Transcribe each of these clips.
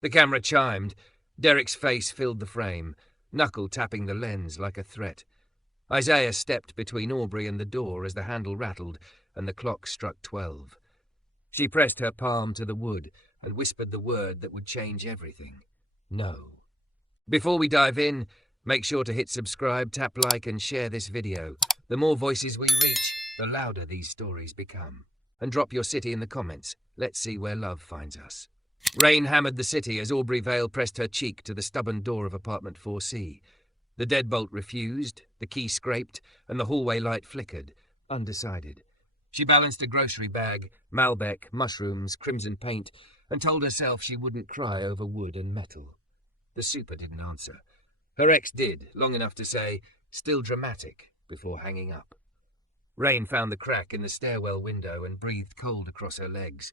The camera chimed. Derek's face filled the frame, knuckle tapping the lens like a threat. Isaiah stepped between Aubrey and the door as the handle rattled and the clock struck 12. She pressed her palm to the wood and whispered the word that would change everything. No. Before we dive in, make sure to hit subscribe, tap like and share this video. The more voices we reach, the louder these stories become. And drop your city in the comments. Let's see where love finds us. Rain hammered the city as Aubrey Vale pressed her cheek to the stubborn door of apartment 4C. The deadbolt refused, the key scraped, and the hallway light flickered, undecided. She balanced a grocery bag, Malbec, mushrooms, crimson paint, and told herself she wouldn't cry over wood and metal. The super didn't answer. Her ex did, long enough to say, still dramatic, before hanging up. Rain found the crack in the stairwell window and breathed cold across her legs.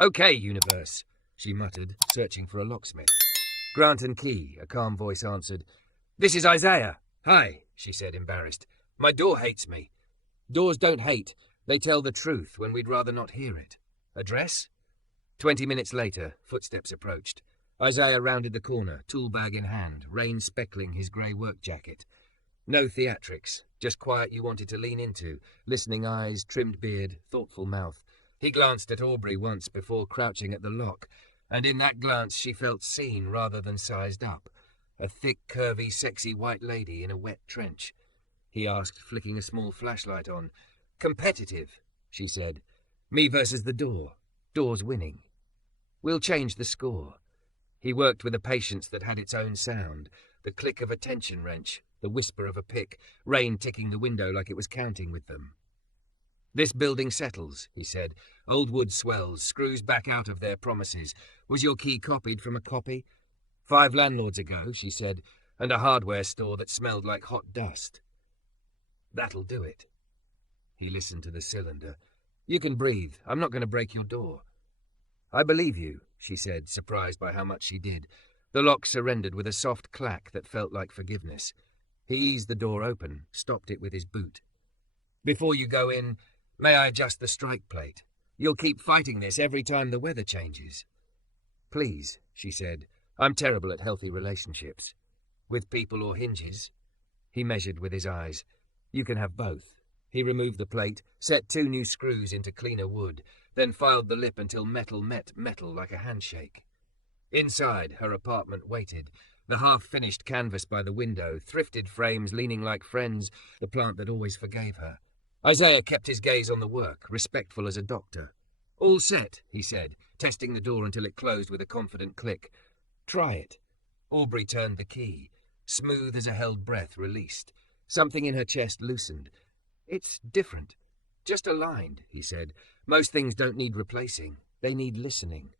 "Okay, universe," she muttered, searching for a locksmith. "Grant and Key," a calm voice answered. "This is Isaiah." "Hi," she said, embarrassed. "My door hates me." "Doors don't hate. They tell the truth when we'd rather not hear it. Address?" 20 minutes later, footsteps approached. Isaiah rounded the corner, tool bag in hand, rain speckling his grey work jacket. No theatrics, just quiet you wanted to lean into, listening eyes, trimmed beard, thoughtful mouth. He glanced at Aubrey once before crouching at the lock, and in that glance she felt seen rather than sized up. A thick, curvy, sexy white lady in a wet trench. He asked, flicking a small flashlight on. "Competitive," she said. "Me versus the door. Door's winning. We'll change the score." He worked with a patience that had its own sound, the click of a tension wrench, the whisper of a pick, rain ticking the window like it was counting with them. "This building settles," he said. "Old wood swells, screws back out of their promises. Was your key copied from a copy?" 5 landlords ago," she said, "and a hardware store that smelled like hot dust." "That'll do it." He listened to the cylinder. "You can breathe. I'm not going to break your door." "I believe you," she said, surprised by how much she did. The lock surrendered with a soft clack that felt like forgiveness. He eased the door open, stopped it with his boot. "Before you go in, may I adjust the strike plate? You'll keep fighting this every time the weather changes." "Please," she said. "I'm terrible at healthy relationships." "With people or hinges?" He measured with his eyes. "You can have both." He removed the plate, set 2 new screws into cleaner wood, then filed the lip until metal met metal like a handshake. Inside, her apartment waited, the half-finished canvas by the window, thrifted frames leaning like friends, the plant that always forgave her. Isaiah kept his gaze on the work, respectful as a doctor. "All set," he said, testing the door until it closed with a confident click. "Try it." Aubrey turned the key. Smooth as a held breath released. Something in her chest loosened. "It's different. Just aligned," he said. "Most things don't need replacing. They need listening."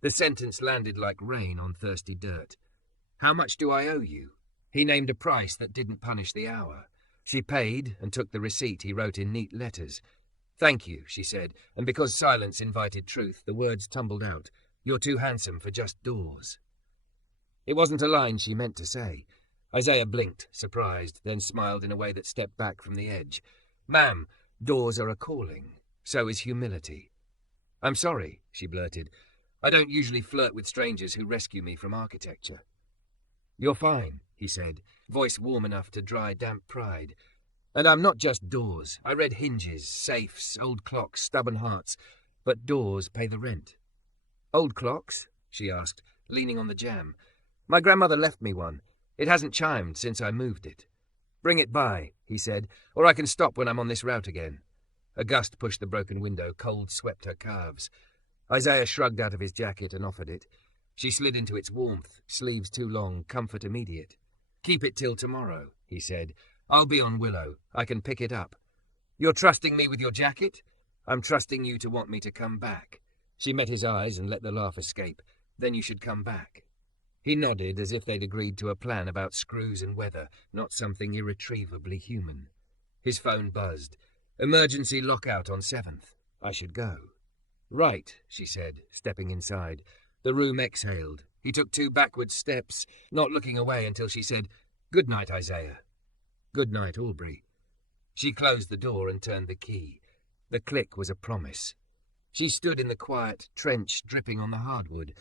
The sentence landed like rain on thirsty dirt. "How much do I owe you?" He named a price that didn't punish the hour. She paid and took the receipt he wrote in neat letters. "Thank you," she said, and because silence invited truth, the words tumbled out. "You're too handsome for just doors." It wasn't a line she meant to say. Isaiah blinked, surprised, then smiled in a way that stepped back from the edge. "Ma'am, doors are a calling. So is humility." "I'm sorry," she blurted. "I don't usually flirt with strangers who rescue me from architecture." "You're fine," he said, voice warm enough to dry damp pride. "And I'm not just doors. I read hinges, safes, old clocks, stubborn hearts. But doors pay the rent." "Old clocks?" she asked, leaning on the jamb. "My grandmother left me one. It hasn't chimed since I moved it." "Bring it by," he said, "or I can stop when I'm on this route again." A gust pushed the broken window, cold swept her calves. Isaiah shrugged out of his jacket and offered it. She slid into its warmth, sleeves too long, comfort immediate. "Keep it till tomorrow," he said. "I'll be on Willow. I can pick it up." "You're trusting me with your jacket?" "I'm trusting you to want me to come back." She met his eyes and let the laugh escape. "Then you should come back." He nodded as if they'd agreed to a plan about screws and weather, not something irretrievably human. His phone buzzed. "Emergency lockout on 7th. I should go." "Right," she said, stepping inside. The room exhaled. He took 2 backward steps, not looking away until she said, "Good night, Isaiah." "Good night, Aubrey." She closed the door and turned the key. The click was a promise. She stood in the quiet trench dripping on the hardwood.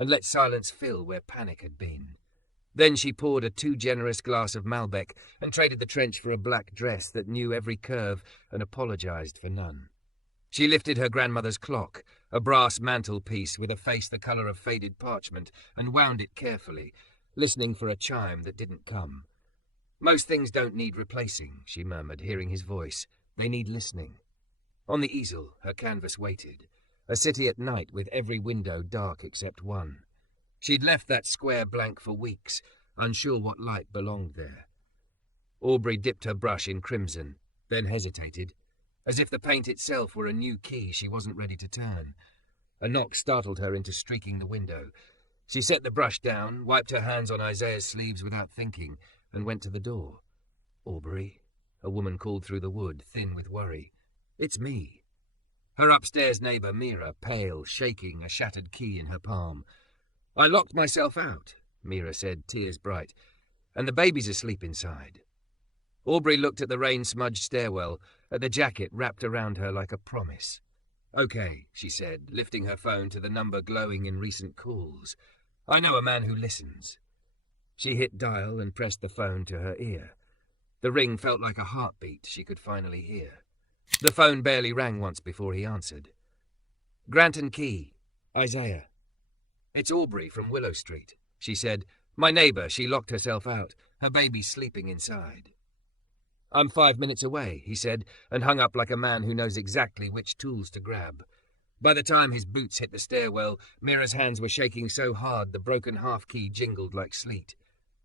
and let silence fill where panic had been. Then she poured a too generous glass of Malbec and traded the trench for a black dress that knew every curve and apologized for none. She lifted her grandmother's clock, a brass mantelpiece with a face the colour of faded parchment, and wound it carefully, listening for a chime that didn't come. "Most things don't need replacing," she murmured, hearing his voice. "They need listening." On the easel, her canvas waited. A city at night with every window dark except one. She'd left that square blank for weeks, unsure what light belonged there. Aubrey dipped her brush in crimson, then hesitated, as if the paint itself were a new key she wasn't ready to turn. A knock startled her into streaking the window. She set the brush down, wiped her hands on Isaiah's sleeves without thinking, and went to the door. "Aubrey," a woman called through the wood, thin with worry. "It's me." Her upstairs neighbour, Mira, pale, shaking, a shattered key in her palm. "I locked myself out," Mira said, tears bright, "and the baby's asleep inside." Aubrey looked at the rain-smudged stairwell, at the jacket wrapped around her like a promise. "Okay," she said, lifting her phone to the number glowing in recent calls. "I know a man who listens." She hit dial and pressed the phone to her ear. The ring felt like a heartbeat she could finally hear. The phone barely rang once before he answered. "Granton Key, Isaiah." "It's Aubrey from Willow Street," she said. "My neighbour, she locked herself out. Her baby's sleeping inside." "I'm 5 minutes away," he said, and hung up like a man who knows exactly which tools to grab. By the time his boots hit the stairwell, Mira's hands were shaking so hard the broken half-key jingled like sleet.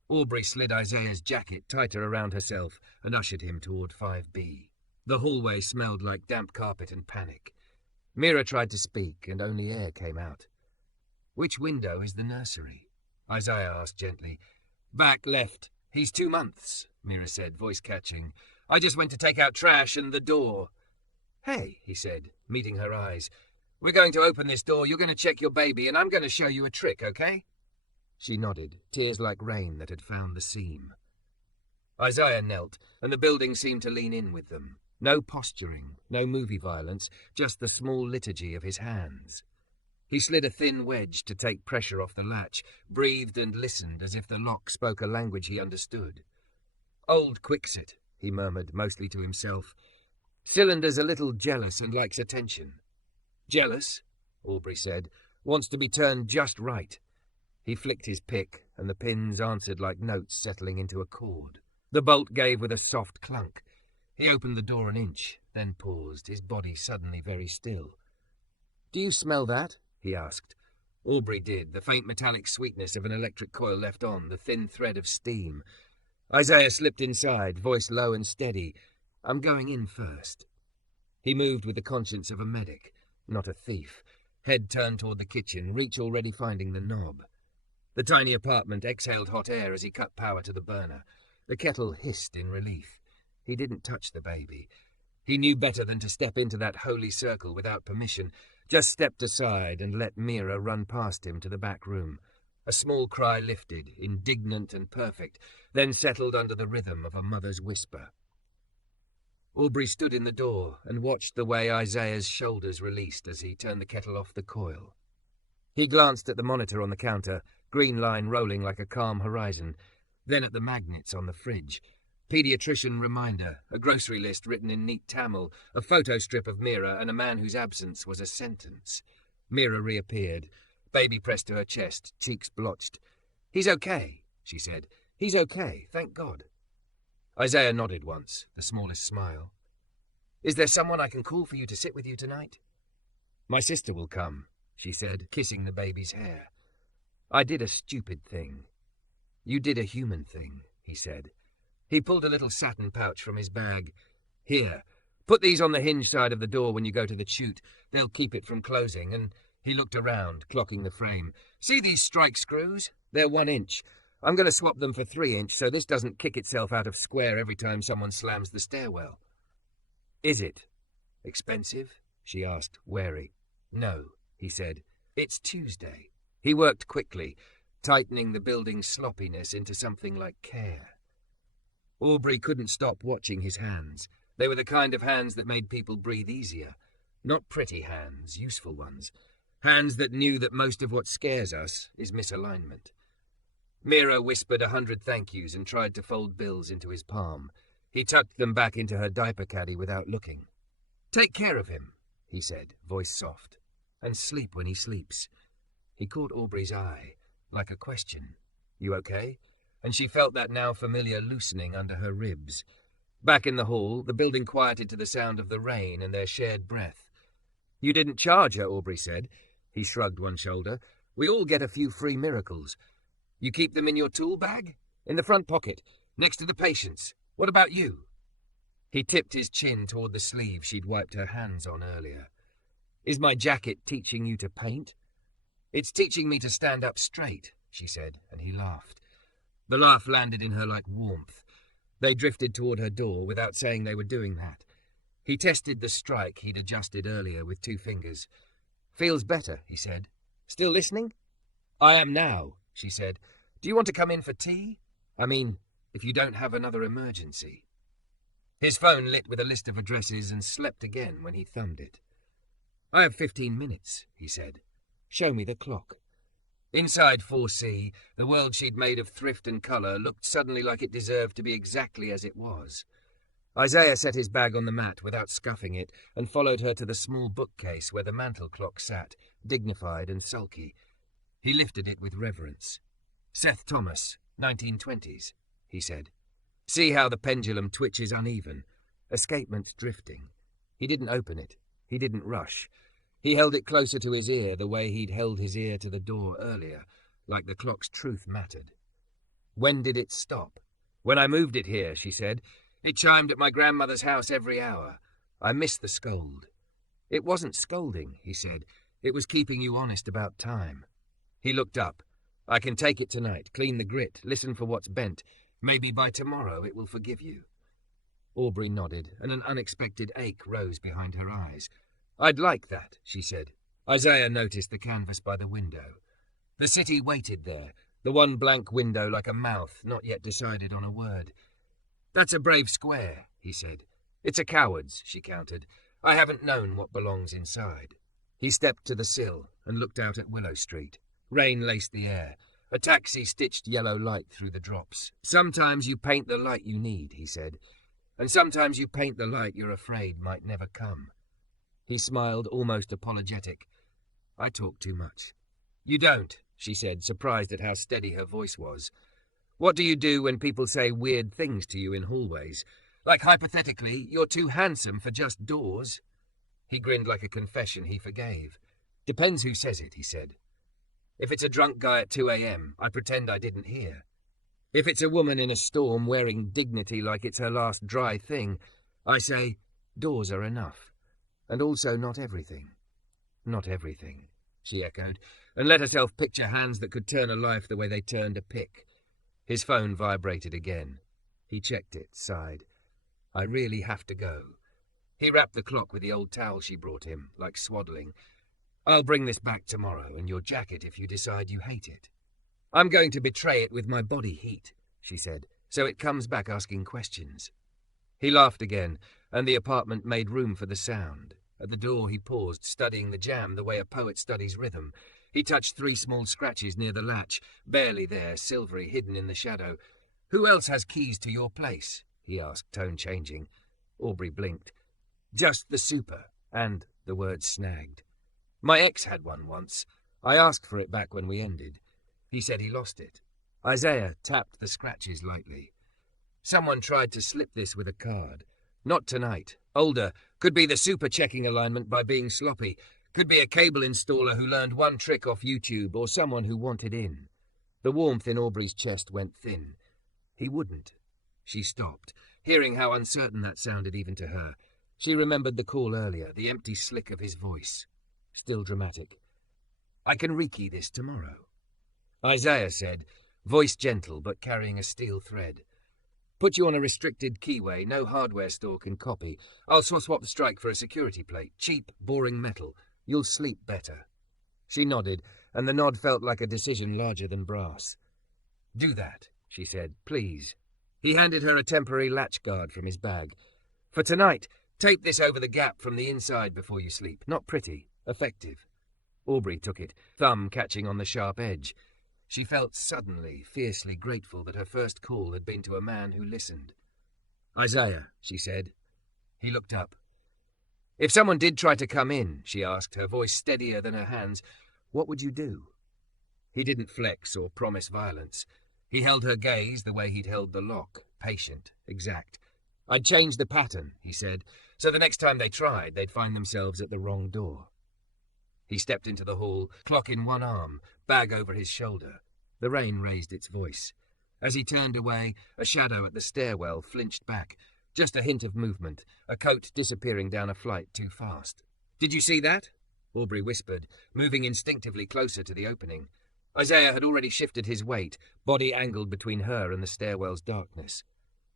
Aubrey slid Isaiah's jacket tighter around herself and ushered him toward 5B. The hallway smelled like damp carpet and panic. Mira tried to speak, and only air came out. "Which window is the nursery?" Isaiah asked gently. "Back left. He's 2 months," Mira said, voice catching. "I just went to take out trash and the door." "Hey," he said, meeting her eyes. "We're going to open this door, you're going to check your baby, and I'm going to show you a trick, okay?" She nodded, tears like rain that had found the seam. Isaiah knelt, and the building seemed to lean in with them. No posturing, no movie violence, just the small liturgy of his hands. He slid a thin wedge to take pressure off the latch, breathed and listened as if the lock spoke a language he understood. "Old Quixote," he murmured, mostly to himself. "Cylinder's a little jealous and likes attention." "Jealous?" Aubrey said. "Wants to be turned just right." He flicked his pick, and the pins answered like notes settling into a chord. The bolt gave with a soft clunk. He opened the door an inch, then paused, his body suddenly very still. "Do you smell that?" he asked. Aubrey did, the faint metallic sweetness of an electric coil left on, the thin thread of steam. Isaiah slipped inside, voice low and steady. "I'm going in first." He moved with the conscience of a medic, not a thief. Head turned toward the kitchen, reach already finding the knob. The tiny apartment exhaled hot air as he cut power to the burner. The kettle hissed in relief. He didn't touch the baby. He knew better than to step into that holy circle without permission, just stepped aside and let Mira run past him to the back room. A small cry lifted, indignant and perfect, then settled under the rhythm of a mother's whisper. Aubrey stood in the door and watched the way Isaiah's shoulders released as he turned the kettle off the coil. He glanced at the monitor on the counter, green line rolling like a calm horizon, then at the magnets on the fridge. Pediatrician reminder, a grocery list written in neat Tamil, a photo strip of Mira, and a man whose absence was a sentence. Mira reappeared, baby pressed to her chest, cheeks blotched. "He's okay," she said. "He's okay, thank God." Isaiah nodded once, the smallest smile. "Is there someone I can call for you to sit with you tonight?" "My sister will come," she said, kissing the baby's hair. "I did a stupid thing." "You did a human thing," he said. He pulled a little satin pouch from his bag. "Here, put these on the hinge side of the door when you go to the chute. They'll keep it from closing," and he looked around, clocking the frame. "See these strike screws? They're 1 inch. I'm going to swap them for 3 inch so this doesn't kick itself out of square every time someone slams the stairwell." "Is it expensive?" she asked, wary. "No," he said. "It's Tuesday." He worked quickly, tightening the building's sloppiness into something like care. Aubrey couldn't stop watching his hands. They were the kind of hands that made people breathe easier. Not pretty hands, useful ones. Hands that knew that most of what scares us is misalignment. Mira whispered 100 thank yous and tried to fold bills into his palm. He tucked them back into her diaper caddy without looking. "Take care of him," he said, voice soft, "and sleep when he sleeps." He caught Aubrey's eye, like a question. "You okay?" And she felt that now familiar loosening under her ribs. Back in the hall, the building quieted to the sound of the rain and their shared breath. "You didn't charge her," Aubrey said. He shrugged one shoulder. "We all get a few free miracles. You keep them in your tool bag? In the front pocket, next to the patient's. What about you?" He tipped his chin toward the sleeve she'd wiped her hands on earlier. "Is my jacket teaching you to paint?" "It's teaching me to stand up straight," she said, and he laughed. The laugh landed in her like warmth. They drifted toward her door without saying they were doing that. He tested the strike he'd adjusted earlier with 2 fingers. "Feels better," he said. "Still listening?" "I am now," she said. "Do you want to come in for tea? I mean, if you don't have another emergency." His phone lit with a list of addresses and slept again when he thumbed it. "I have 15 minutes, he said. "Show me the clock." Inside 4C, the world she'd made of thrift and colour looked suddenly like it deserved to be exactly as it was. Isaiah set his bag on the mat without scuffing it and followed her to the small bookcase where the mantel clock sat, dignified and sulky. He lifted it with reverence. "Seth Thomas, 1920s, he said. "See how the pendulum twitches uneven. Escapement drifting." He didn't open it. He didn't rush. He held it closer to his ear the way he'd held his ear to the door earlier, like the clock's truth mattered. "When did it stop?" "When I moved it here," she said. "It chimed at my grandmother's house every hour. I missed the scold." "It wasn't scolding," he said. "It was keeping you honest about time." He looked up. "I can take it tonight, clean the grit, listen for what's bent. Maybe by tomorrow it will forgive you." Aubrey nodded, and an unexpected ache rose behind her eyes. "I'd like that," she said. Isaiah noticed the canvas by the window. The city waited there, the one blank window like a mouth not yet decided on a word. "That's a brave square," he said. "It's a coward's," she countered. "I haven't known what belongs inside." He stepped to the sill and looked out at Willow Street. Rain laced the air. A taxi stitched yellow light through the drops. "Sometimes you paint the light you need," he said. "And sometimes you paint the light you're afraid might never come." He smiled, almost apologetic. "I talk too much." "You don't," she said, surprised at how steady her voice was. "What do you do when people say weird things to you in hallways? Like, hypothetically, you're too handsome for just doors?" He grinned like a confession he forgave. "Depends who says it," he said. "If it's a drunk guy at 2 a.m., I pretend I didn't hear. If it's a woman in a storm wearing dignity like it's her last dry thing, I say, doors are enough. And also not everything." "Not everything," she echoed, and let herself picture hands that could turn a life the way they turned a pick. His phone vibrated again. He checked it, sighed. "I really have to go." He wrapped the clock with the old towel she brought him, like swaddling. "I'll bring this back tomorrow, and your jacket if you decide you hate it." "I'm going to betray it with my body heat," she said, "so it comes back asking questions." He laughed again, and the apartment made room for the sound. At the door he paused, studying the jam the way a poet studies rhythm. He touched 3 small scratches near the latch, barely there, silvery, hidden in the shadow. "Who else has keys to your place?" he asked, tone changing. Aubrey blinked. "Just the super," and the word snagged. "My ex had one once. I asked for it back when we ended. He said he lost it." Isaiah tapped the scratches lightly. "Someone tried to slip this with a card. Not tonight. Older. Could be the super checking alignment by being sloppy. Could be a cable installer who learned one trick off YouTube, or someone who wanted in." The warmth in Aubrey's chest went thin. "He wouldn't." She stopped, hearing how uncertain that sounded even to her. She remembered the call earlier, the empty slick of his voice. Still dramatic. "I can rekey this tomorrow." Isaiah said, voice gentle but carrying a steel thread. "Put you on a restricted keyway, no hardware store can copy. I'll swap the strike for a security plate. Cheap, boring metal. You'll sleep better." She nodded, and the nod felt like a decision larger than brass. "Do that," she said, "please." He handed her a temporary latch guard from his bag. "For tonight, tape this over the gap from the inside before you sleep. Not pretty. Effective." Aubrey took it, thumb catching on the sharp edge. She felt suddenly, fiercely grateful that her first call had been to a man who listened. "Isaiah," she said. He looked up. "If someone did try to come in," she asked, her voice steadier than her hands, "what would you do?" He didn't flex or promise violence. He held her gaze the way he'd held the lock, patient, exact. "I'd change the pattern," he said, "so the next time they tried, they'd find themselves at the wrong door." He stepped into the hall, clock in one arm, bag over his shoulder. The rain raised its voice. As he turned away, a shadow at the stairwell flinched back. Just a hint of movement, a coat disappearing down a flight too fast. "Did you see that?" Aubrey whispered, moving instinctively closer to the opening. Isaiah had already shifted his weight, body angled between her and the stairwell's darkness.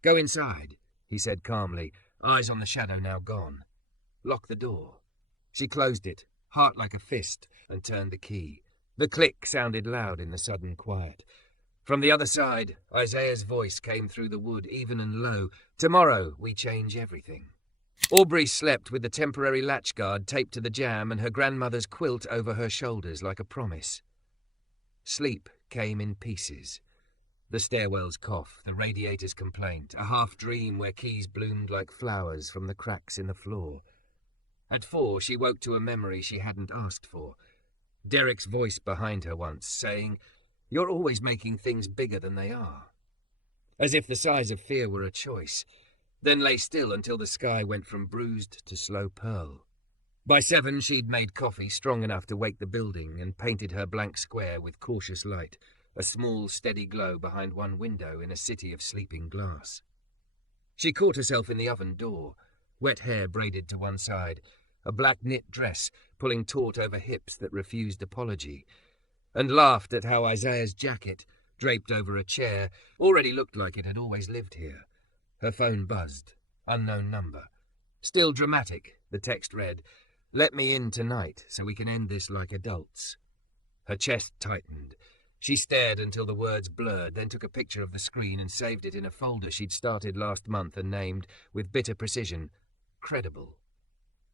"Go inside," he said calmly, eyes on the shadow now gone. "Lock the door." She closed it, heart like a fist, and turned the key. The click sounded loud in the sudden quiet. From the other side, Isaiah's voice came through the wood, even and low. "Tomorrow we change everything." Aubrey slept with the temporary latch guard taped to the jamb and her grandmother's quilt over her shoulders like a promise. Sleep came in pieces. The stairwell's cough, the radiator's complaint, a half-dream where keys bloomed like flowers from the cracks in the floor. At 4, she woke to a memory she hadn't asked for. Derek's voice behind her once, saying, "You're always making things bigger than they are." As if the size of fear were a choice, then lay still until the sky went from bruised to slow pearl. By 7, she'd made coffee strong enough to wake the building and painted her blank square with cautious light, a small, steady glow behind one window in a city of sleeping glass. She caught herself in the oven door, wet hair braided to one side, a black knit dress pulling taut over hips that refused apology, and laughed at how Isaiah's jacket, draped over a chair, already looked like it had always lived here. Her phone buzzed. Unknown number. Still dramatic, the text read, "Let me in tonight so we can end this like adults." Her chest tightened. She stared until the words blurred, then took a picture of the screen and saved it in a folder she'd started last month and named, with bitter precision, "Credible."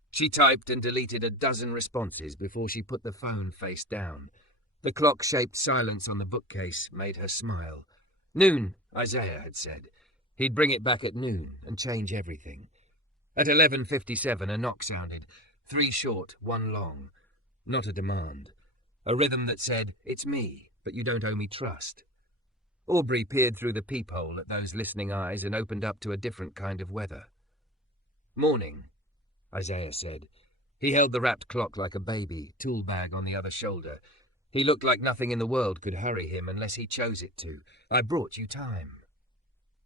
She typed and deleted a dozen responses before she put the phone face down. The clock-shaped silence on the bookcase made her smile. "Noon," Isaiah had said. He'd bring it back at noon and change everything. At 11:57 a knock sounded, 3 short, 1 long. Not a demand. A rhythm that said, "It's me, but you don't owe me trust." Aubrey peered through the peephole at those listening eyes and opened up to a different kind of weather. "Morning," Isaiah said. He held the wrapped clock like a baby, tool bag on the other shoulder. He looked like nothing in the world could hurry him unless he chose it to. "I brought you time."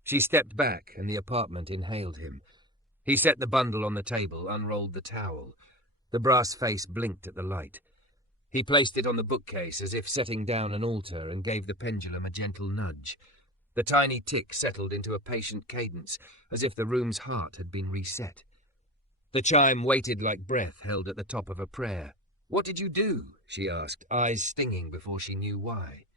She stepped back and the apartment inhaled him. He set the bundle on the table, unrolled the towel. The brass face blinked at the light. He placed it on the bookcase as if setting down an altar and gave the pendulum a gentle nudge. The tiny tick settled into a patient cadence, as if the room's heart had been reset. The chime waited like breath held at the top of a prayer. "What did you do?" she asked, eyes stinging before she knew why.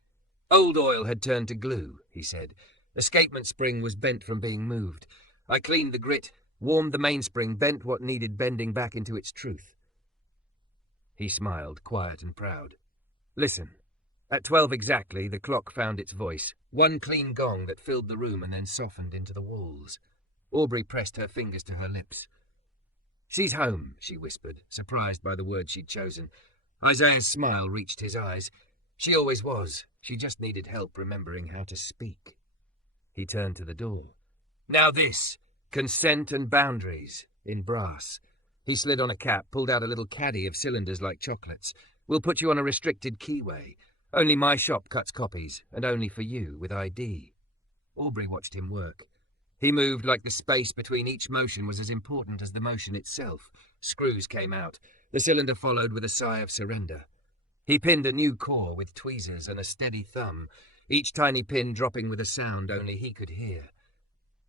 "Old oil had turned to glue," he said. "Escapement spring was bent from being moved. I cleaned the grit, warmed the mainspring, bent what needed bending back into its truth." He smiled, quiet and proud. "Listen." At 12 exactly, the clock found its voice, one clean gong that filled the room and then softened into the walls. Aubrey pressed her fingers to her lips. "She's home," she whispered, surprised by the word she'd chosen. Isaiah's smile reached his eyes. "She always was. She just needed help remembering how to speak." He turned to the door. "Now this. Consent and boundaries. In brass." He slid on a cap, pulled out a little caddy of cylinders like chocolates. "We'll put you on a restricted keyway. Only my shop cuts copies, and only for you, with ID." Aubrey watched him work. He moved like the space between each motion was as important as the motion itself. Screws came out. The cylinder followed with a sigh of surrender. He pinned a new core with tweezers and a steady thumb, each tiny pin dropping with a sound only he could hear.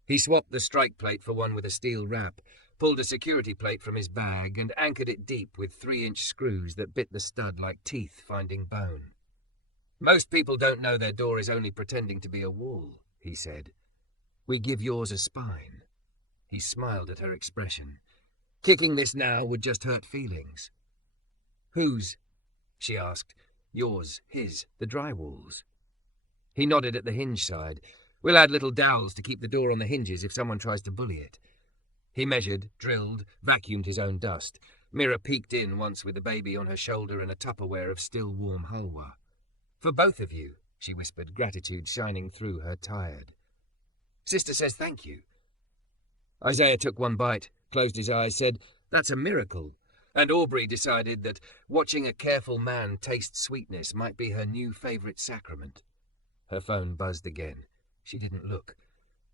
He swapped the strike plate for one with a steel wrap, pulled a security plate from his bag, and anchored it deep with 3-inch screws that bit the stud like teeth finding bone. "Most people don't know their door is only pretending to be a wall," he said. "We give yours a spine." He smiled at her expression. "Kicking this now would just hurt feelings." "Whose?" she asked. Yours, his, the drywalls. He nodded at the hinge side. We'll add little dowels to keep the door on the hinges if someone tries to bully it. He measured, drilled, vacuumed his own dust. Mira peeked in once with the baby on her shoulder and a Tupperware of still warm halwa. For both of you, she whispered, gratitude shining through her tired. Sister says thank you. Isaiah took one bite, closed his eyes, said, That's a miracle. And Aubrey decided that watching a careful man taste sweetness might be her new favourite sacrament. Her phone buzzed again. She didn't look.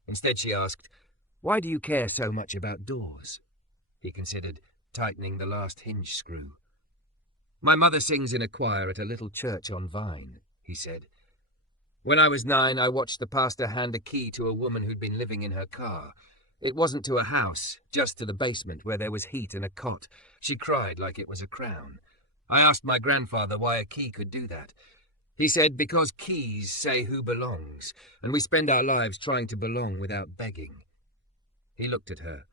Instead she asked, Why do you care so much about doors? He considered, tightening the last hinge screw. My mother sings in a choir at a little church on Vine, he said. When I was 9, I watched the pastor hand a key to a woman who'd been living in her car. It wasn't to a house, just to the basement where there was heat and a cot. She cried like it was a crown. I asked my grandfather why a key could do that. He said, because keys say who belongs, and we spend our lives trying to belong without begging. He looked at her.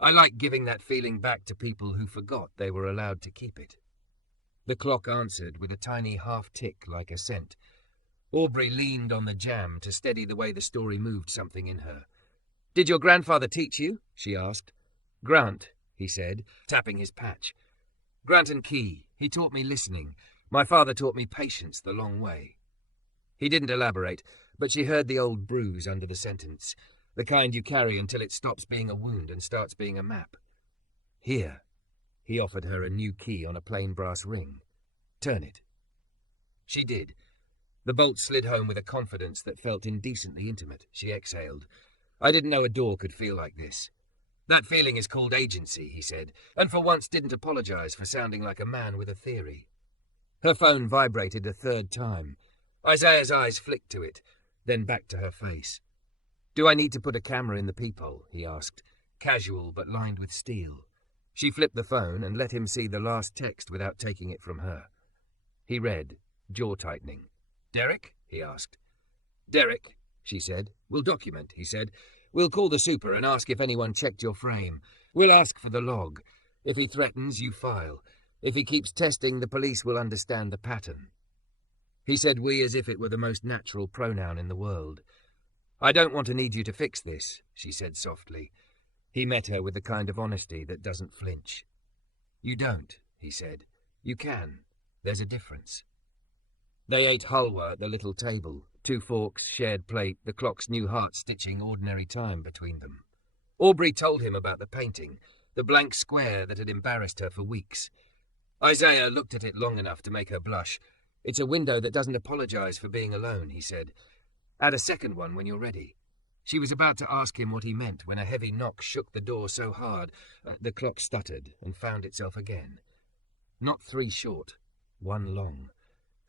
I like giving that feeling back to people who forgot they were allowed to keep it. The clock answered with a tiny half-tick like a cent. Aubrey leaned on the jamb to steady the way the story moved something in her. Did your grandfather teach you? She asked. Grant, he said, tapping his patch. Grant and Key. He taught me listening. My father taught me patience the long way. He didn't elaborate, but she heard the old bruise under the sentence, the kind you carry until it stops being a wound and starts being a map. Here. He offered her a new key on a plain brass ring. Turn it. She did. The bolt slid home with a confidence that felt indecently intimate. She exhaled. I didn't know a door could feel like this. That feeling is called agency, he said, and for once didn't apologize for sounding like a man with a theory. Her phone vibrated a third time. Isaiah's eyes flicked to it, then back to her face. Do I need to put a camera in the peephole? He asked, casual but lined with steel. She flipped the phone and let him see the last text without taking it from her. He read, jaw tightening. Derek? He asked. Derek, she said. We'll document, he said. We'll call the super and ask if anyone checked your frame. We'll ask for the log. If he threatens, you file. If he keeps testing, the police will understand the pattern. He said we as if it were the most natural pronoun in the world. I don't want to need you to fix this, she said softly. He met her with the kind of honesty that doesn't flinch. You don't, he said. You can. There's a difference. They ate halwa at the little table, 2 forks, shared plate, the clock's new heart stitching ordinary time between them. Aubrey told him about the painting, the blank square that had embarrassed her for weeks. Isaiah looked at it long enough to make her blush. It's a window that doesn't apologize for being alone, he said. Add a second one when you're ready. She was about to ask him what he meant when a heavy knock shook the door so hard the clock stuttered and found itself again. Not 3 short, 1 long.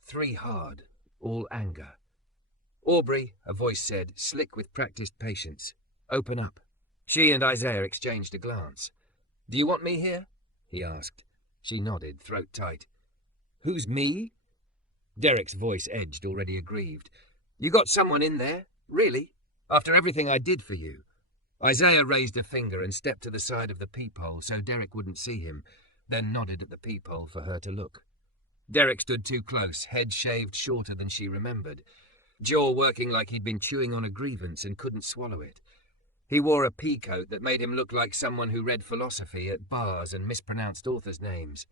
3 hard, all anger. Aubrey, a voice said, slick with practiced patience. Open up. She and Isaiah exchanged a glance. Do you want me here? He asked. She nodded, throat tight. Who's me? Derek's voice edged, already aggrieved. You got someone in there? Really? After everything I did for you? Isaiah raised a finger and stepped to the side of the peephole so Derek wouldn't see him, then nodded at the peephole for her to look. Derek stood too close, head shaved shorter than she remembered, jaw working like he'd been chewing on a grievance and couldn't swallow it. He wore a pea coat that made him look like someone who read philosophy at bars and mispronounced authors' names.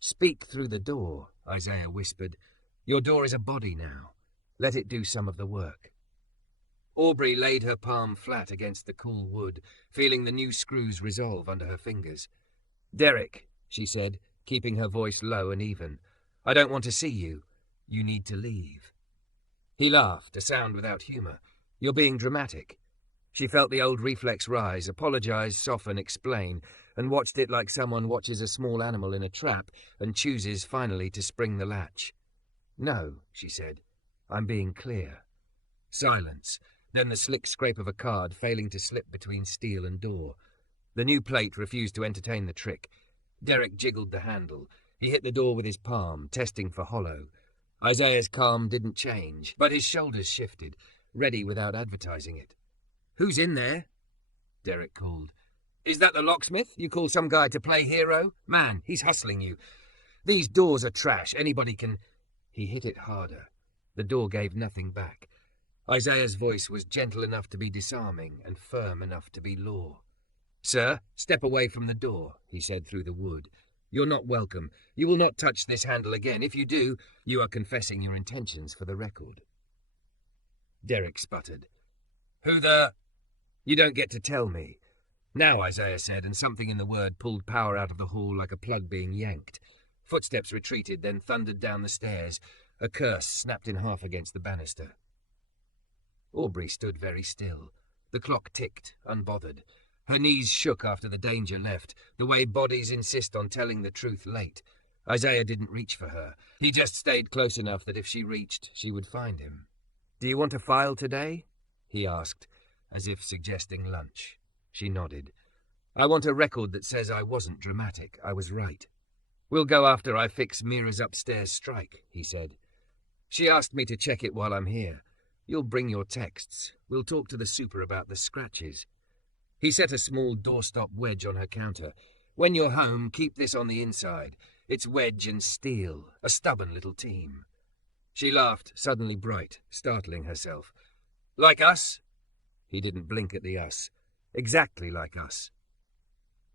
Speak through the door, Isaiah whispered. Your door is a body now. Let it do some of the work. Aubrey laid her palm flat against the cool wood, feeling the new screws resolve under her fingers. Derek, she said, keeping her voice low and even. I don't want to see you. You need to leave. He laughed, a sound without humour. You're being dramatic. She felt the old reflex rise, apologise, soften, explain, and watched it like someone watches a small animal in a trap and chooses finally to spring the latch. No, she said. I'm being clear. Silence, then the slick scrape of a card failing to slip between steel and door. The new plate refused to entertain the trick. Derek jiggled the handle. He hit the door with his palm, testing for hollow. Isaiah's calm didn't change, but his shoulders shifted, ready without advertising it. Who's in there? Derek called. Is that the locksmith? You call some guy to play hero? Man, he's hustling you. These doors are trash. Anybody can... He hit it harder. The door gave nothing back. Isaiah's voice was gentle enough to be disarming and firm enough to be law. "Sir, step away from the door," he said through the wood. "You're not welcome. You will not touch this handle again. If you do, you are confessing your intentions for the record." Derek sputtered. "Who the—" "You don't get to tell me." "Now," Isaiah said, and something in the word pulled power out of the hall like a plug being yanked. Footsteps retreated, then thundered down the stairs. A curse snapped in half against the banister. Aubrey stood very still. The clock ticked, unbothered. Her knees shook after the danger left, the way bodies insist on telling the truth late. Isaiah didn't reach for her. He just stayed close enough that if she reached, she would find him. "Do you want a file today?" he asked, as if suggesting lunch. She nodded. "I want a record that says I wasn't dramatic. I was right." "We'll go after I fix Mira's upstairs strike," he said. "She asked me to check it while I'm here. You'll bring your texts. We'll talk to the super about the scratches." He set a small doorstop wedge on her counter. "When you're home, keep this on the inside. It's wedge and steel, a stubborn little team." She laughed, suddenly bright, startling herself. "Like us?" He didn't blink at the us. "Exactly like us."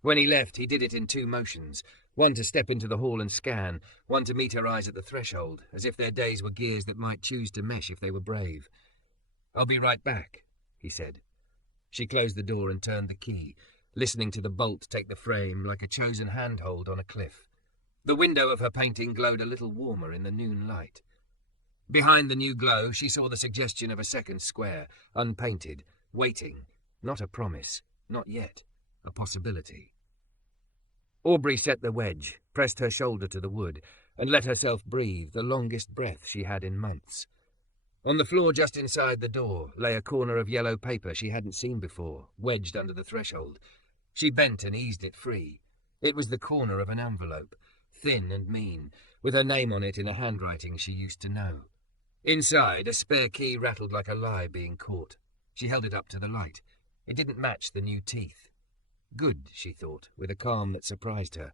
When he left, he did it in 2 motions, one to step into the hall and scan, one to meet her eyes at the threshold, as if their days were gears that might choose to mesh if they were brave. "I'll be right back," he said. She closed the door and turned the key, listening to the bolt take the frame like a chosen handhold on a cliff. The window of her painting glowed a little warmer in the noon light. Behind the new glow, she saw the suggestion of a second square, unpainted, waiting. Not a promise, not yet, a possibility. Aubrey set the wedge, pressed her shoulder to the wood, and let herself breathe the longest breath she had in months. On the floor just inside the door lay a corner of yellow paper she hadn't seen before, wedged under the threshold. She bent and eased it free. It was the corner of an envelope, thin and mean, with her name on it in a handwriting she used to know. Inside, a spare key rattled like a lie being caught. She held it up to the light. It didn't match the new teeth. Good, she thought, with a calm that surprised her.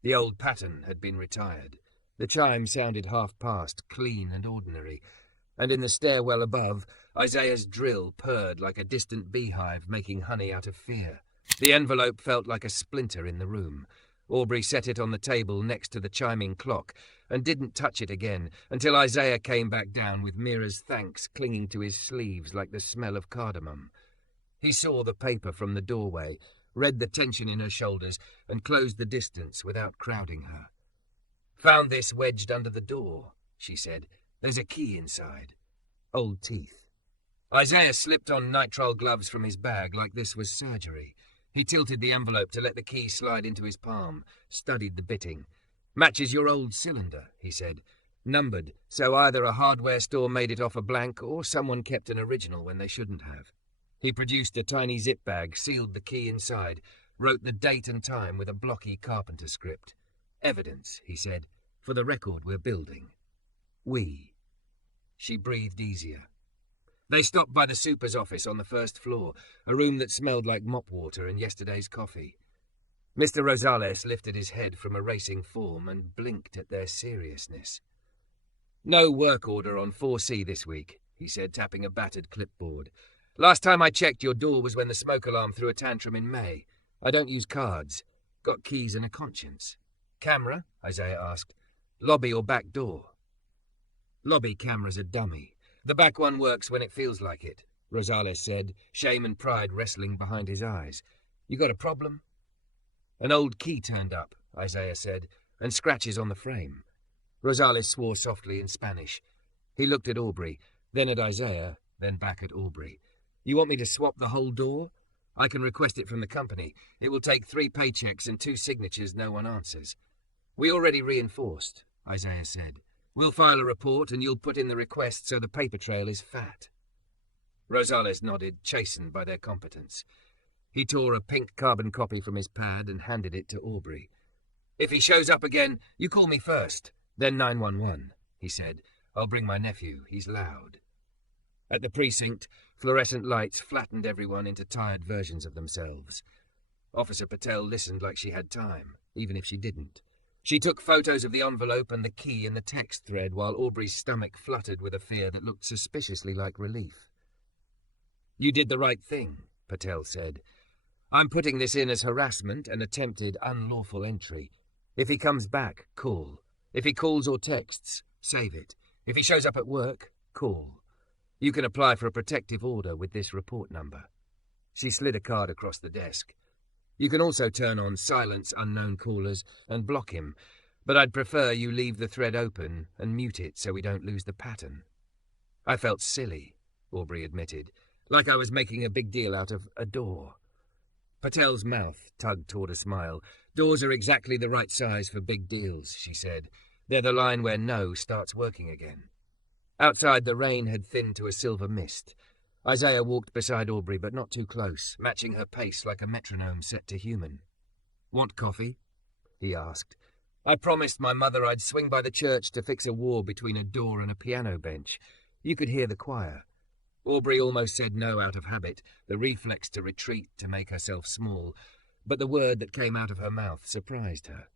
The old pattern had been retired. The chime sounded half past, clean and ordinary, and in the stairwell above, Isaiah's drill purred like a distant beehive making honey out of fear. The envelope felt like a splinter in the room. Aubrey set it on the table next to the chiming clock and didn't touch it again until Isaiah came back down with Mira's thanks clinging to his sleeves like the smell of cardamom. He saw the paper from the doorway, read the tension in her shoulders, and closed the distance without crowding her. "Found this wedged under the door," she said. "There's a key inside." Old teeth. Isaiah slipped on nitrile gloves from his bag like this was surgery. He tilted the envelope to let the key slide into his palm, studied the bitting. "Matches your old cylinder," he said. "Numbered, so either a hardware store made it off a blank or someone kept an original when they shouldn't have." He produced a tiny zip bag, sealed the key inside, wrote the date and time with a blocky carpenter script. "Evidence," he said, "for the record we're building." "We." She breathed easier. They stopped by the super's office on the first floor, a room that smelled like mop water and yesterday's coffee. Mr. Rosales lifted his head from a racing form and blinked at their seriousness. "No work order on 4C this week," he said, tapping a battered clipboard. "Last time I checked, your door was when the smoke alarm threw a tantrum in May. I don't use cards. Got keys and a conscience." "Camera?" Isaiah asked. "Lobby or back door?" "Lobby camera's a dummy. The back one works when it feels like it," Rosales said, shame and pride wrestling behind his eyes. "You got a problem?" "An old key turned up," Isaiah said, "and scratches on the frame." Rosales swore softly in Spanish. He looked at Aubrey, then at Isaiah, then back at Aubrey. "You want me to swap the whole door? I can request it from the company. It will take 3 paychecks and 2 signatures no one answers." "We already reinforced," Isaiah said. "We'll file a report and you'll put in the request so the paper trail is fat." Rosales nodded, chastened by their competence. He tore a pink carbon copy from his pad and handed it to Aubrey. "If he shows up again, you call me first, then 911, he said. "I'll bring my nephew. He's loud." At the precinct, fluorescent lights flattened everyone into tired versions of themselves. Officer Patel listened like she had time, even if she didn't. She took photos of the envelope and the key in the text thread while Aubrey's stomach fluttered with a fear that looked suspiciously like relief. "You did the right thing," Patel said. "I'm putting this in as harassment and attempted unlawful entry. If he comes back, call. If he calls or texts, save it. If he shows up at work, call. You can apply for a protective order with this report number." She slid a card across the desk. "You can also turn on silence unknown callers and block him, but I'd prefer you leave the thread open and mute it so we don't lose the pattern." "I felt silly," Aubrey admitted, "like I was making a big deal out of a door." Patel's mouth tugged toward a smile. "Doors are exactly the right size for big deals," she said. "They're the line where no starts working again." Outside, the rain had thinned to a silver mist. Isaiah walked beside Aubrey, but not too close, matching her pace like a metronome set to human. "Want coffee?" he asked. "I promised my mother I'd swing by the church to fix a war between a door and a piano bench. You could hear the choir." Aubrey almost said no out of habit, the reflex to retreat to make herself small, but the word that came out of her mouth surprised her.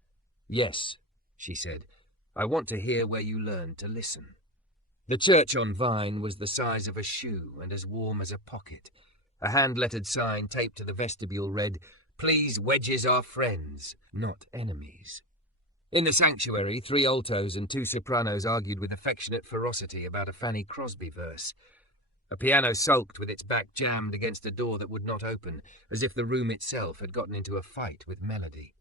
"Yes," she said. "I want to hear where you learned to listen." The church on Vine was the size of a shoe and as warm as a pocket. A hand-lettered sign taped to the vestibule read, "Please wedges are friends, not enemies." In the sanctuary, 3 altos and 2 sopranos argued with affectionate ferocity about a Fanny Crosby verse. A piano sulked with its back jammed against a door that would not open, as if the room itself had gotten into a fight with melody.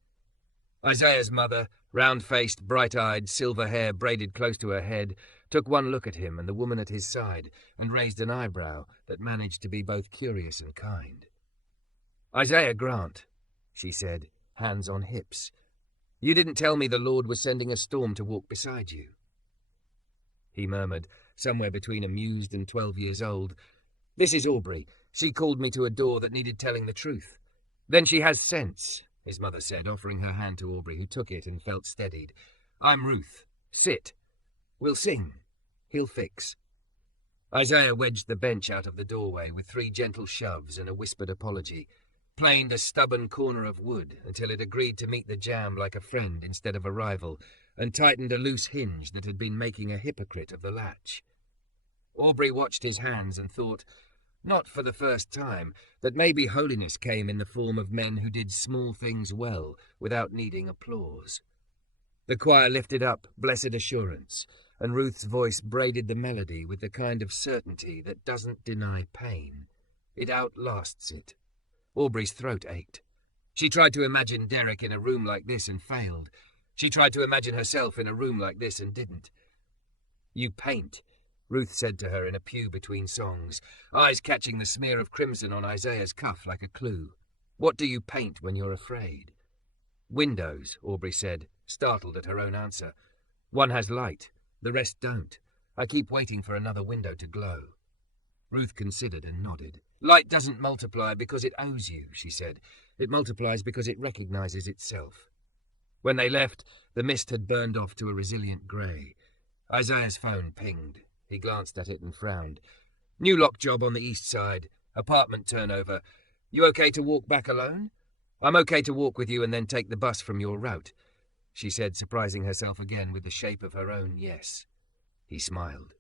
Isaiah's mother, round-faced, bright-eyed, silver hair braided close to her head, took one look at him and the woman at his side and raised an eyebrow that managed to be both curious and kind. "Isaiah Grant," she said, hands on hips. "You didn't tell me the Lord was sending a storm to walk beside you." He murmured, somewhere between amused and 12 years old, "This is Aubrey. She called me to a door that needed telling the truth." "Then she has sense," his mother said, offering her hand to Aubrey, who took it and felt steadied. "I'm Ruth. Sit. We'll sing. He'll fix." Isaiah wedged the bench out of the doorway with 3 gentle shoves and a whispered apology, planed a stubborn corner of wood until it agreed to meet the jam like a friend instead of a rival, and tightened a loose hinge that had been making a hypocrite of the latch. Aubrey watched his hands and thought, not for the first time, that maybe holiness came in the form of men who did small things well without needing applause. The choir lifted up Blessed Assurance, and Ruth's voice braided the melody with the kind of certainty that doesn't deny pain. It outlasts it. Aubrey's throat ached. She tried to imagine Derek in a room like this and failed. She tried to imagine herself in a room like this and didn't. "You paint," Ruth said to her in a pew between songs, eyes catching the smear of crimson on Isaiah's cuff like a clue. "What do you paint when you're afraid?" "Windows," Aubrey said, startled at her own answer. "One has light, the rest don't. I keep waiting for another window to glow." Ruth considered and nodded. "Light doesn't multiply because it owes you," she said. "It multiplies because it recognizes itself." When they left, the mist had burned off to a resilient grey. Isaiah's phone pinged. He glanced at it and frowned. "New lock job on the east side. Apartment turnover. You okay to walk back alone?" "I'm okay to walk with you and then take the bus from your route," she said, surprising herself again with the shape of her own yes. He smiled.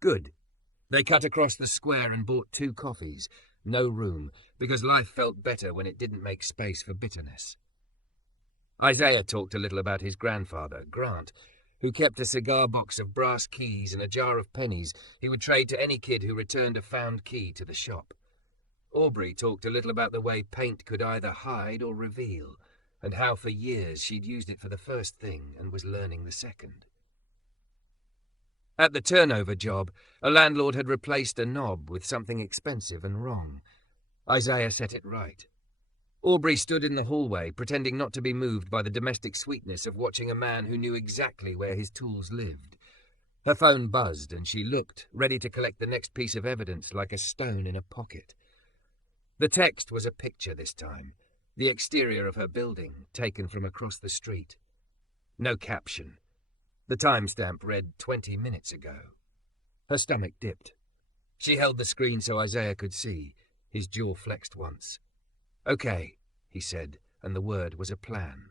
"Good." They cut across the square and bought 2 coffees. No room, because life felt better when it didn't make space for bitterness. Isaiah talked a little about his grandfather, Grant, who kept a cigar box of brass keys and a jar of pennies he would trade to any kid who returned a found key to the shop. Aubrey talked a little about the way paint could either hide or reveal, and how for years she'd used it for the first thing and was learning the second. At the turnover job, a landlord had replaced a knob with something expensive and wrong. Isaiah set it right. Aubrey stood in the hallway, pretending not to be moved by the domestic sweetness of watching a man who knew exactly where his tools lived. Her phone buzzed, and she looked, ready to collect the next piece of evidence like a stone in a pocket. The text was a picture this time, the exterior of her building, taken from across the street. No caption. The timestamp read 20 minutes ago. Her stomach dipped. She held the screen so Isaiah could see. His jaw flexed once. "Okay," he said, and the word was a plan.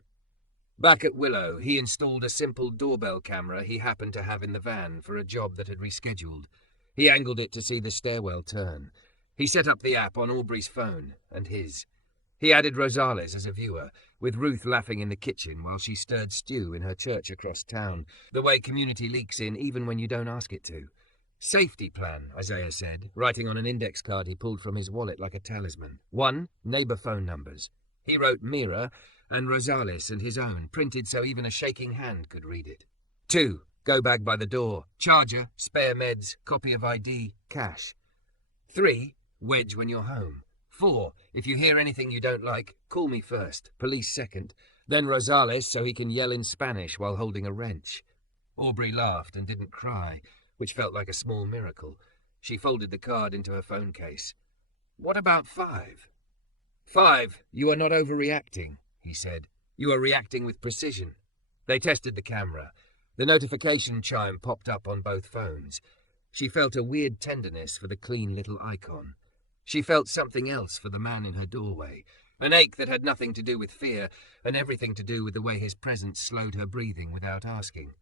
Back at Willow, he installed a simple doorbell camera he happened to have in the van for a job that had rescheduled. He angled it to see the stairwell turn. He set up the app on Aubrey's phone and his. He added Rosales as a viewer, with Ruth laughing in the kitchen while she stirred stew in her church across town, the way community leaks in even when you don't ask it to. Safety plan, Isaiah said, writing on an index card he pulled from his wallet like a talisman. 1. Neighbour phone numbers. He wrote Mira and Rosales and his own, printed so even a shaking hand could read it. 2. Go bag by the door. Charger, spare meds, copy of ID, cash. 3. Wedge when you're home. 4. If you hear anything you don't like, call me first, police second, then Rosales so he can yell in Spanish while holding a wrench. Aubrey laughed and didn't cry, which felt like a small miracle. She folded the card into her phone case. What about 5? 5. You are not overreacting, he said. You are reacting with precision. They tested the camera. The notification chime popped up on both phones. She felt a weird tenderness for the clean little icon. She felt something else for the man in her doorway, an ache that had nothing to do with fear and everything to do with the way his presence slowed her breathing without asking.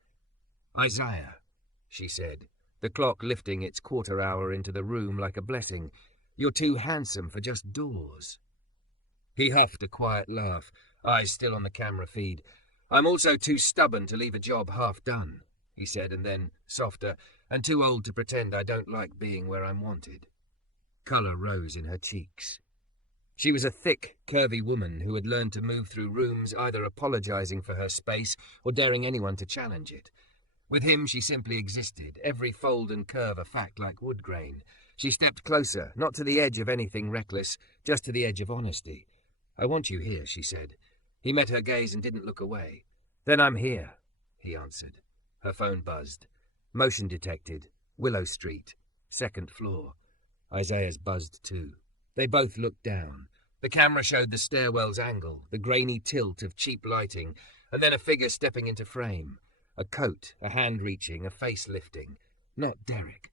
Isaiah, she said, the clock lifting its quarter hour into the room like a blessing. You're too handsome for just doors. He huffed a quiet laugh, eyes still on the camera feed. I'm also too stubborn to leave a job half done, he said, and then, softer, and too old to pretend I don't like being where I'm wanted. Colour rose in her cheeks. She was a thick, curvy woman who had learned to move through rooms either apologising for her space or daring anyone to challenge it. With him she simply existed, every fold and curve a fact like wood grain. She stepped closer, not to the edge of anything reckless, just to the edge of honesty. I want you here, she said. He met her gaze and didn't look away. Then I'm here, he answered. Her phone buzzed. Motion detected. Willow Street. 2nd floor. Isaiah's buzzed too. They both looked down. The camera showed the stairwell's angle, the grainy tilt of cheap lighting, and then a figure stepping into frame. A coat, a hand reaching, a face lifting. Not Derek.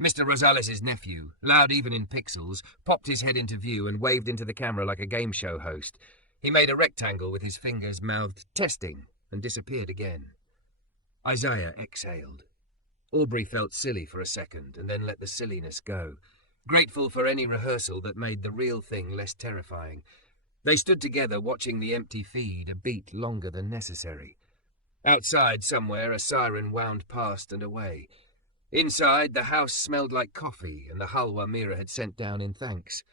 Mr. Rosales' nephew, loud even in pixels, popped his head into view and waved into the camera like a game show host. He made a rectangle with his fingers, mouthed testing, and disappeared again. Isaiah exhaled. Aubrey felt silly for a second and then let the silliness go, grateful for any rehearsal that made the real thing less terrifying. They stood together watching the empty feed a beat longer than necessary. Outside somewhere a siren wound past and away. Inside the house smelled like coffee and the halwa Mira had sent down in thanks.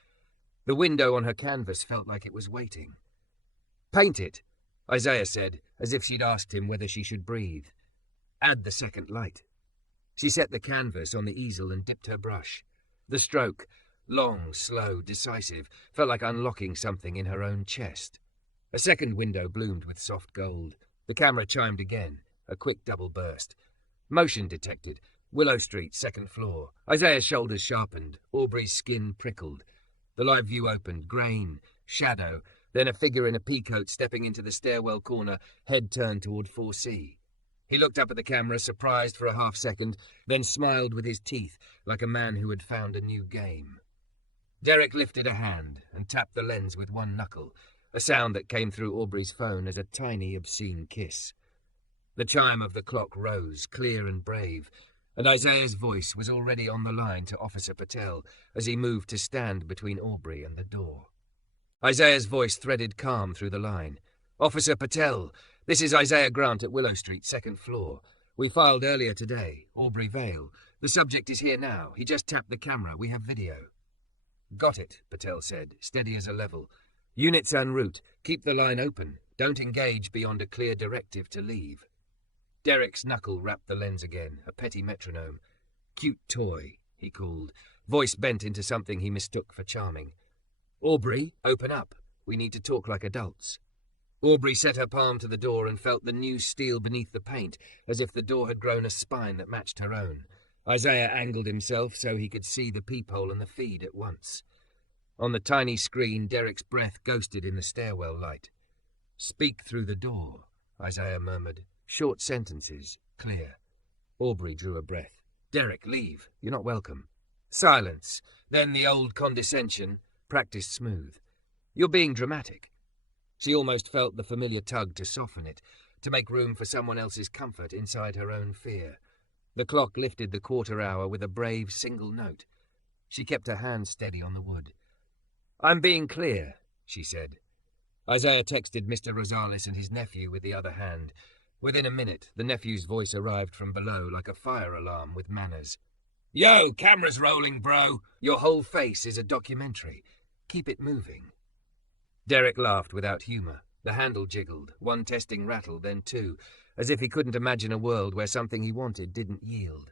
The window on her canvas felt like it was waiting. Paint it, Isaiah said, as if she'd asked him whether she should breathe. Add the second light. She set the canvas on the easel and dipped her brush. The stroke, long, slow, decisive, felt like unlocking something in her own chest. A second window bloomed with soft gold. The camera chimed again, a quick double burst. Motion detected. Willow Street, 2nd floor. Isaiah's shoulders sharpened. Aubrey's skin prickled. The live view opened, grain, shadow, then a figure in a peacoat stepping into the stairwell corner, head turned toward 4C. He looked up at the camera, surprised for a half second, then smiled with his teeth like a man who had found a new game. Derek lifted a hand and tapped the lens with one knuckle, a sound that came through Aubrey's phone as a tiny, obscene kiss. The chime of the clock rose, clear and brave, and Isaiah's voice was already on the line to Officer Patel as he moved to stand between Aubrey and the door. Isaiah's voice threaded calm through the line. Officer Patel, this is Isaiah Grant at Willow Street, 2nd floor. We filed earlier today, Aubrey Vale. The subject is here now. He just tapped the camera. We have video. Got it, Patel said, steady as a level. Units en route. Keep the line open. Don't engage beyond a clear directive to leave. Derek's knuckle rapped the lens again, a petty metronome. Cute toy, he called, voice bent into something he mistook for charming. Aubrey, open up. We need to talk like adults. Aubrey set her palm to the door and felt the new steel beneath the paint, as if the door had grown a spine that matched her own. Isaiah angled himself so he could see the peephole and the feed at once. On the tiny screen, Derek's breath ghosted in the stairwell light. Speak through the door, Isaiah murmured. Short sentences, clear. Aubrey drew a breath. Derek, leave. You're not welcome. Silence. Then the old condescension, practiced smooth. You're being dramatic. She almost felt the familiar tug to soften it, to make room for someone else's comfort inside her own fear. The clock lifted the quarter hour with a brave single note. She kept her hand steady on the wood. "I'm being clear," she said. Isaiah texted Mr. Rosales and his nephew with the other hand. Within a minute, the nephew's voice arrived from below like a fire alarm with manners. "Yo, camera's rolling, bro. Your whole face is a documentary. Keep it moving." Derek laughed without humour. The handle jiggled, one testing rattle, then two, as if he couldn't imagine a world where something he wanted didn't yield.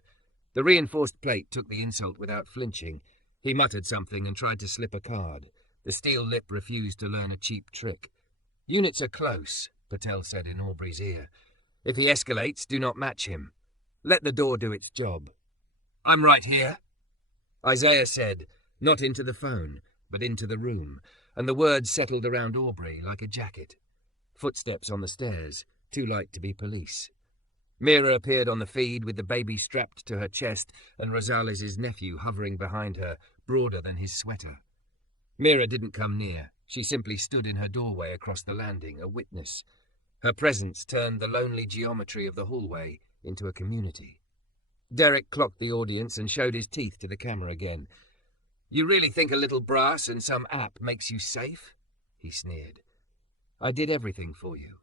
The reinforced plate took the insult without flinching. He muttered something and tried to slip a card. The steel lip refused to learn a cheap trick. "Units are close," Patel said in Aubrey's ear. "If he escalates, do not match him. Let the door do its job." "I'm right here," Isaiah said, not into the phone, but into the room, and the words settled around Aubrey like a jacket. Footsteps on the stairs, too light to be police. Mira appeared on the feed with the baby strapped to her chest and Rosales' nephew hovering behind her, broader than his sweater. Mira didn't come near. She simply stood in her doorway across the landing, a witness. Her presence turned the lonely geometry of the hallway into a community. Derek clocked the audience and showed his teeth to the camera again. "You really think a little brass and some app makes you safe?" he sneered. "I did everything for you."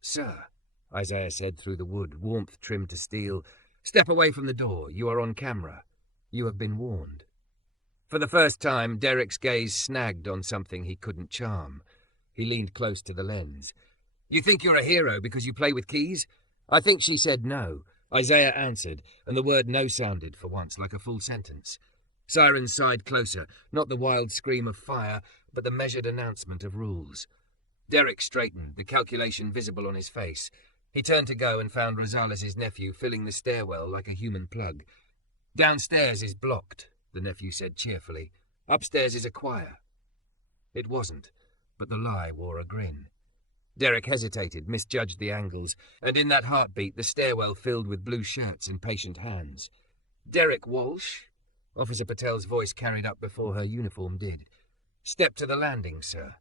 "Sir," Isaiah said through the wood, warmth trimmed to steel, "step away from the door. You are on camera. You have been warned." For the first time, Derek's gaze snagged on something he couldn't charm. He leaned close to the lens. "You think you're a hero because you play with keys?" "I think she said no." Isaiah answered, and the word no sounded, for once, like a full sentence. Sirens sighed closer, not the wild scream of fire, but the measured announcement of rules. Derek straightened, the calculation visible on his face. He turned to go and found Rosales' nephew filling the stairwell like a human plug. "Downstairs is blocked," the nephew said cheerfully. "Upstairs is a choir." It wasn't, but the lie wore a grin. Derek hesitated, misjudged the angles, and in that heartbeat the stairwell filled with blue shirts and patient hands. "Derek Walsh?" Officer Patel's voice carried up before her uniform did. "Step to the landing, sir."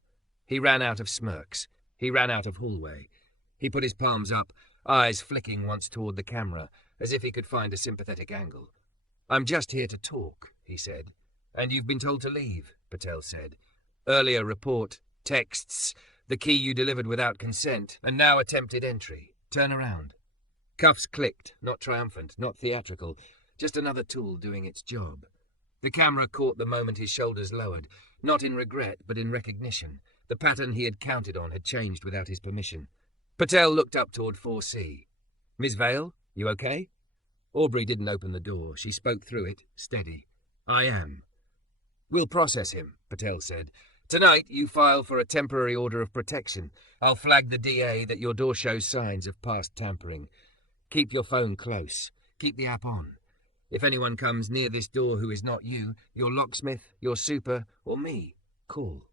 He ran out of smirks. He ran out of hallway. He put his palms up, eyes flicking once toward the camera, as if he could find a sympathetic angle. "I'm just here to talk," he said. "And you've been told to leave," Patel said. "Earlier report, texts, the key you delivered without consent, and now attempted entry. Turn around." Cuffs clicked, not triumphant, not theatrical, just another tool doing its job. The camera caught the moment his shoulders lowered, not in regret, but in recognition. The pattern he had counted on had changed without his permission. Patel looked up toward 4C. "Miss Vale, you okay?" Aubrey didn't open the door. She spoke through it, steady. "I am." "We'll process him," Patel said. "Tonight you file for a temporary order of protection. I'll flag the DA that your door shows signs of past tampering. Keep your phone close. Keep the app on. If anyone comes near this door who is not you, your locksmith, your super, or me, call."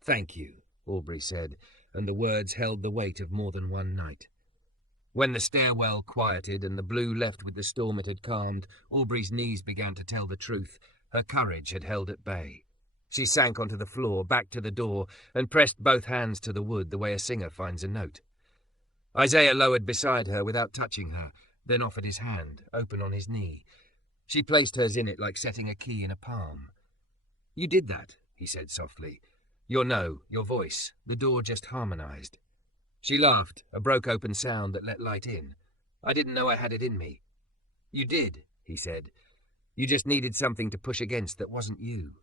"Thank you," Aubrey said, and the words held the weight of more than one night. When the stairwell quieted and the blue left with the storm it had calmed, Aubrey's knees began to tell the truth. Her courage had held at bay. She sank onto the floor, back to the door, and pressed both hands to the wood the way a singer finds a note. Isaiah lowered beside her without touching her, then offered his hand, open on his knee. She placed hers in it like setting a key in a palm. "You did that," he said softly. "Your no, your voice, the door just harmonized." She laughed, a broke-open sound that let light in. "I didn't know I had it in me." "You did," he said. "You just needed something to push against that wasn't you."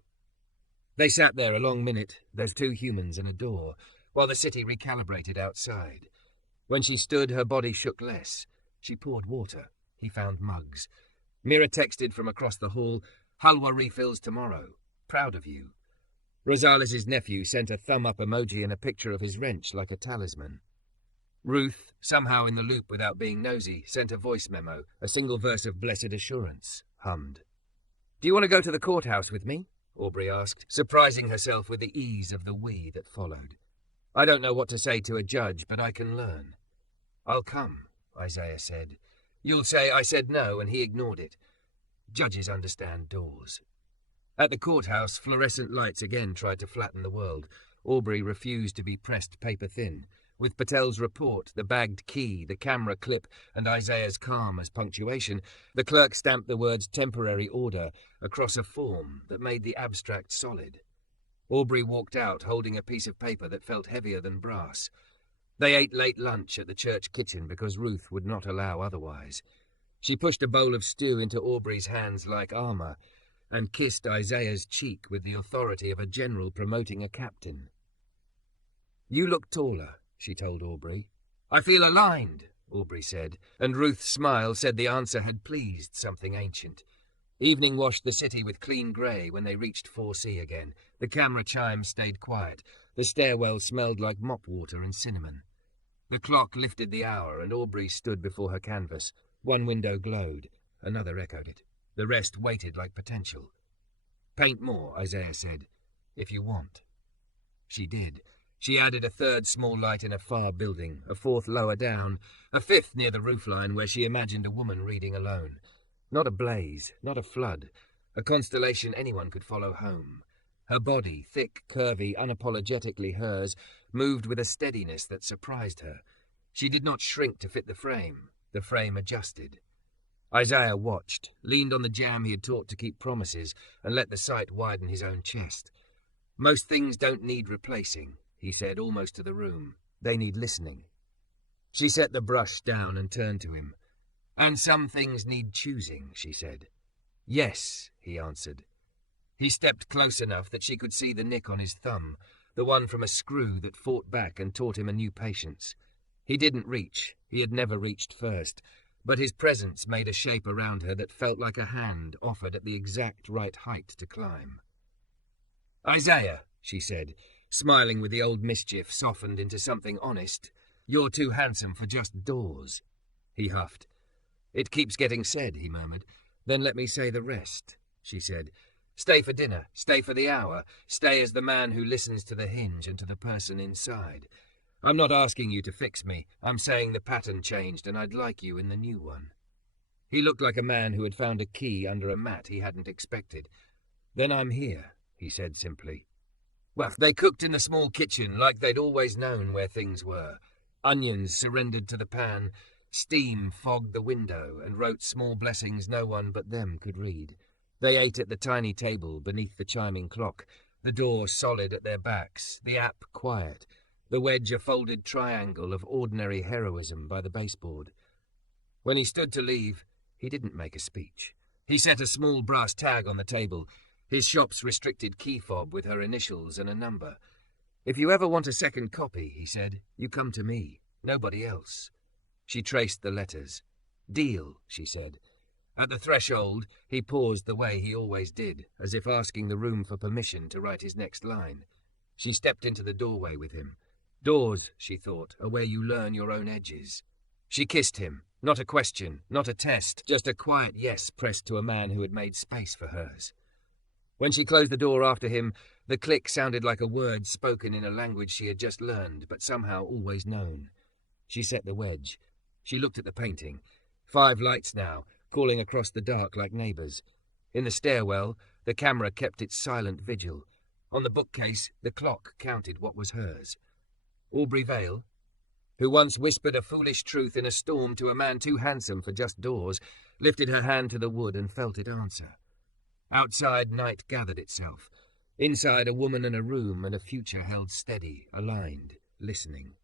They sat there a long minute, those two humans and a door, while the city recalibrated outside. When she stood, her body shook less. She poured water. He found mugs. Mira texted from across the hall, "Halwa refills tomorrow. Proud of you." Rosales' nephew sent a thumb-up emoji and a picture of his wrench like a talisman. Ruth, somehow in the loop without being nosy, sent a voice memo, a single verse of Blessed Assurance, hummed. "Do you want to go to the courthouse with me?" Aubrey asked, surprising herself with the ease of the we that followed. "I don't know what to say to a judge, but I can learn." "I'll come," Isaiah said. "You'll say I said no and he ignored it. Judges understand doors." At the courthouse, fluorescent lights again tried to flatten the world. Aubrey refused to be pressed paper-thin. With Patel's report, the bagged key, the camera clip, and Isaiah's calm as punctuation, the clerk stamped the words temporary order across a form that made the abstract solid. Aubrey walked out holding a piece of paper that felt heavier than brass. They ate late lunch at the church kitchen because Ruth would not allow otherwise. She pushed a bowl of stew into Aubrey's hands like armour and kissed Isaiah's cheek with the authority of a general promoting a captain. "You look taller," she told Aubrey. "I feel aligned," Aubrey said, and Ruth's smile said the answer had pleased something ancient. Evening washed the city with clean grey when they reached 4C again. The camera chimes stayed quiet. The stairwell smelled like mop water and cinnamon. The clock lifted the hour, and Aubrey stood before her canvas. One window glowed, another echoed it. The rest waited like potential. "Paint more," Isaiah said, "if you want." She did. She added a third small light in a far building, a fourth lower down, a fifth near the roofline where she imagined a woman reading alone. Not a blaze, not a flood, a constellation anyone could follow home. Her body, thick, curvy, unapologetically hers, moved with a steadiness that surprised her. She did not shrink to fit the frame. The frame adjusted. Isaiah watched, leaned on the jam he had taught to keep promises, and let the sight widen his own chest. "Most things don't need replacing," he said, almost to the room. "They need listening." She set the brush down and turned to him. "And some things need choosing," she said. "Yes," he answered. He stepped close enough that she could see the nick on his thumb, the one from a screw that fought back and taught him a new patience. He didn't reach. He had never reached first, but his presence made a shape around her that felt like a hand offered at the exact right height to climb. "Isaiah," she said, smiling with the old mischief softened into something honest, "you're too handsome for just doors." He huffed. "It keeps getting said," he murmured. "Then let me say the rest," she said. "Stay for dinner, stay for the hour, stay as the man who listens to the hinge and to the person inside. I'm not asking you to fix me, I'm saying the pattern changed and I'd like you in the new one." He looked like a man who had found a key under a mat he hadn't expected. "Then I'm here," he said simply. Well, they cooked in the small kitchen like they'd always known where things were. Onions surrendered to the pan, steam fogged the window, and wrote small blessings no one but them could read. They ate at the tiny table beneath the chiming clock, the door solid at their backs, the app quiet, the wedge a folded triangle of ordinary heroism by the baseboard. When he stood to leave, he didn't make a speech. He set a small brass tag on the table, his shop's restricted key fob with her initials and a number. "If you ever want a second copy," he said, "you come to me, nobody else." She traced the letters. "Deal," she said. At the threshold, he paused the way he always did, as if asking the room for permission to write his next line. She stepped into the doorway with him. Doors, she thought, are where you learn your own edges. She kissed him. Not a question, not a test, just a quiet yes pressed to a man who had made space for hers. When she closed the door after him, the click sounded like a word spoken in a language she had just learned, but somehow always known. She set the wedge. She looked at the painting. 5 lights now, calling across the dark like neighbours. In the stairwell, the camera kept its silent vigil. On the bookcase, the clock counted what was hers. Aubrey Vale, who once whispered a foolish truth in a storm to a man too handsome for just doors, lifted her hand to the wood and felt it answer. Outside, night gathered itself. Inside, a woman and a room and a future held steady, aligned, listening.